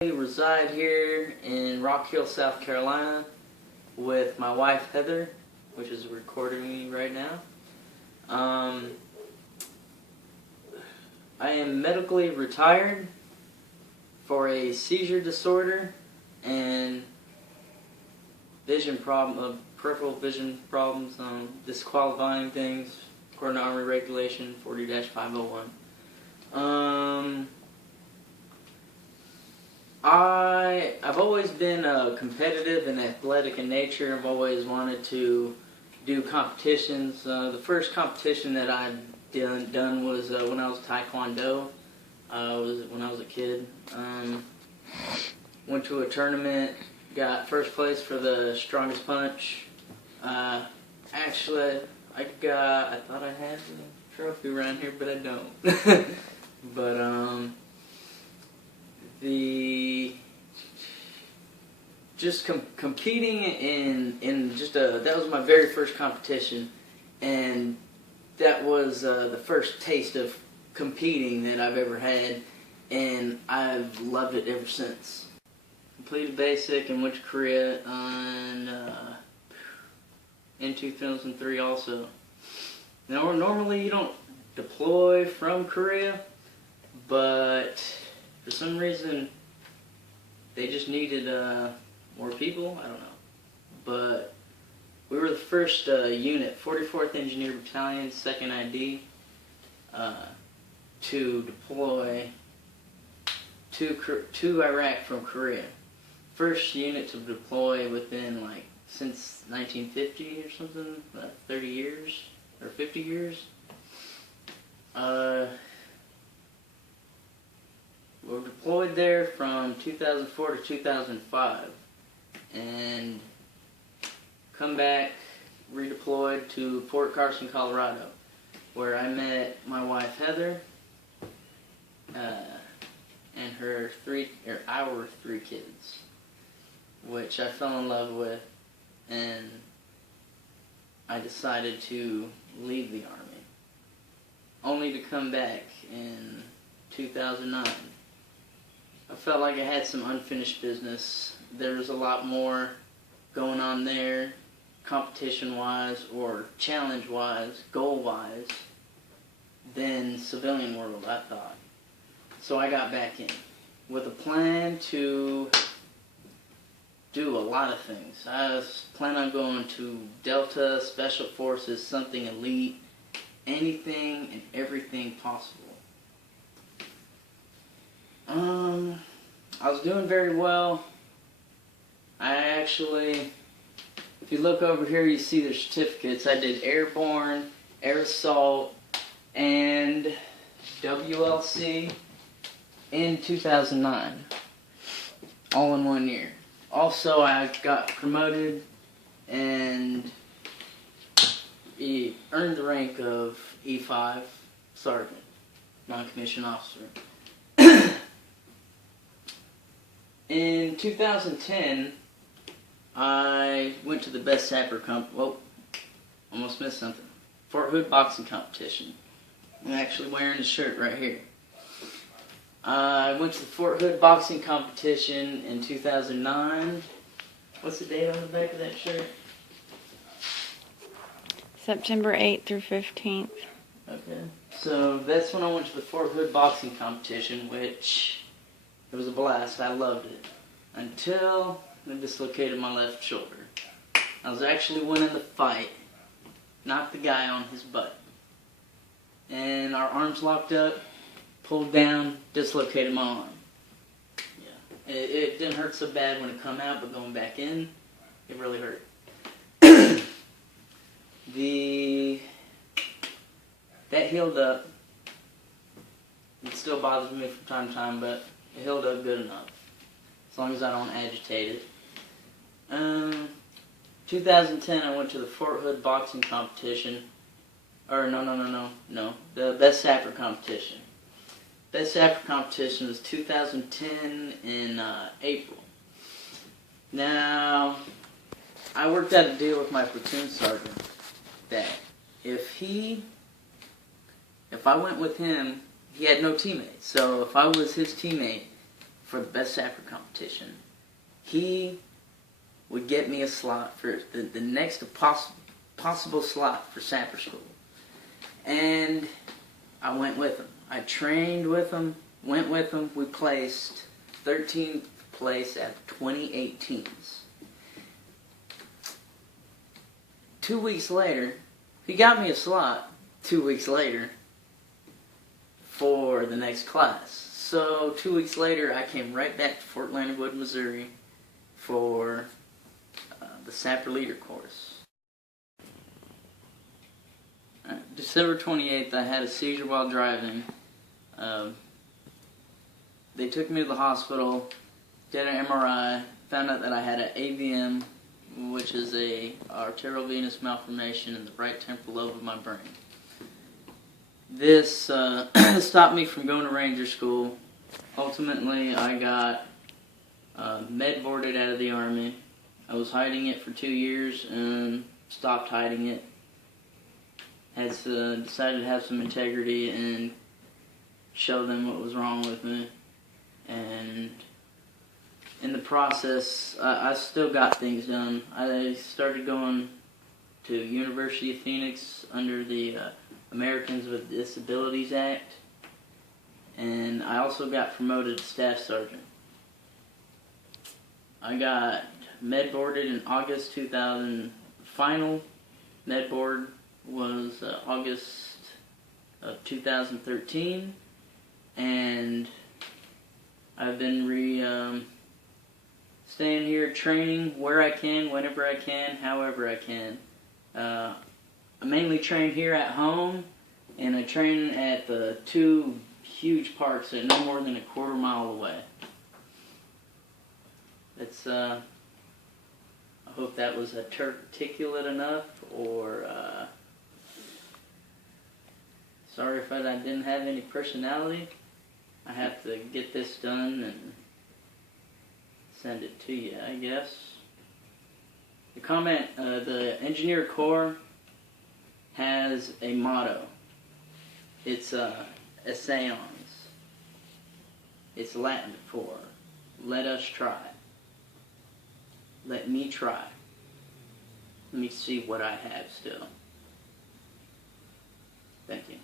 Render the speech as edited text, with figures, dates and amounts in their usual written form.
I reside here in Rock Hill, South Carolina with my wife Heather, which is recording me right now. I am medically retired for a seizure disorder and peripheral vision problems, disqualifying things according to Army Regulation 40-501. I've always been competitive and athletic in nature. I've always wanted to do competitions. The first competition that I'd done was when I was Taekwondo. When I was a kid. Went to a tournament, got first place for the strongest punch. Actually, I thought I had a trophy around here, but I don't. But competing in that was my very first competition, and that was the first taste of competing that I've ever had, and I've loved it ever since. Completed basic and went to Korea in 2003 also. Now normally you don't deploy from Korea, but for some reason they just needed more people. I don't know, but we were the first unit, 44th Engineer Battalion, 2nd ID, to deploy to Iraq from Korea. First unit to deploy within since 1950 or something, 30 years or 50 years. We were deployed there from 2004 to 2005, and come back, redeployed to Fort Carson, Colorado, where I met my wife Heather, and our three kids, which I fell in love with, and I decided to leave the Army, only to come back in 2009. I felt like I had some unfinished business. There was a lot more going on there, competition-wise or challenge-wise, goal-wise, than civilian world, I thought. So I got back in with a plan to do a lot of things. I was planning on going to Delta, Special Forces, something elite, anything and everything possible. I was doing very well. If you look over here, you see the certificates. I did Airborne, Air Assault, and WLC in 2009, all in 1 year. Also, I got promoted and earned the rank of E5 Sergeant, non-commissioned officer. In 2010, I went to the best sapper almost missed something. Fort Hood boxing competition. I'm actually wearing the shirt right here. I went to the Fort Hood boxing competition in 2009. What's the date on the back of that shirt? September 8th through 15th. Okay. So that's when I went to the Fort Hood boxing competition, which it was a blast. I loved it. Until I dislocated my left shoulder. I was actually winning the fight. Knocked the guy on his butt. And our arms locked up, pulled down, dislocated my arm. Yeah. It didn't hurt so bad when it come out, but going back in, it really hurt. That healed up. It still bothers me from time to time, but it healed up good enough. As long as I don't agitate it. 2010, I went to the Fort Hood boxing competition. No. The Best Sapper competition. Best Sapper competition was 2010 in April. Now, I worked out a deal with my platoon sergeant that if I went with him, he had no teammates. So if I was his teammate, for the best sapper competition, he would get me a slot for the next possible slot for sapper school. And I went with him. I trained with him, went with him. We placed 13th place at 28 teams. 2 weeks later, he got me a slot 2 weeks later for the next class. So 2 weeks later, I came right back to Fort Leonard Wood, Missouri for the Sapper Leader course. December 28th, I had a seizure while driving. They took me to the hospital, did an MRI, found out that I had an AVM, which is a arterial venous malformation in the right temporal lobe of my brain. This stopped me from going to Ranger School. Ultimately, I got med boarded out of the Army. I was hiding it for 2 years and stopped hiding it. Had decided to have some integrity and show them what was wrong with me. And in the process, I still got things done. I started going to University of Phoenix under the Americans with Disabilities Act, and I also got promoted to Staff Sergeant. I got med boarded in August 2000. Final med board was August of 2013, and I've been staying here training where I can, whenever I can, however I can. I mainly train here at home, and I train at the 2 huge parks that are no more than a quarter mile away. It's I hope that was articulate enough, or sorry if I didn't have any personality. I have to get this done and send it to you, I guess. The comment, the Engineer Corps has a motto. It's Essayons. It's Latin for let us try. Let me try. Let me see what I have still. Thank you.